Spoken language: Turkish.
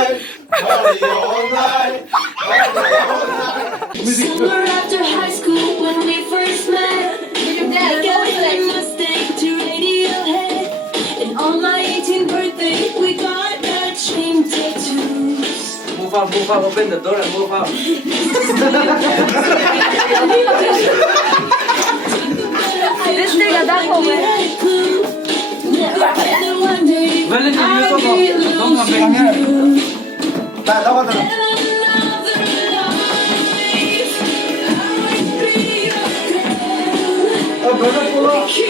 night, party all night, party all night. Summer after high school when we first met. Together in Mustang to Radiohead. And on my 18th birthday, we got matching tattoos. Move out, open the door and move out. Destek adam ol. Böyle diyorsun ama Dale, tómatelo. Oh, pero no puedo.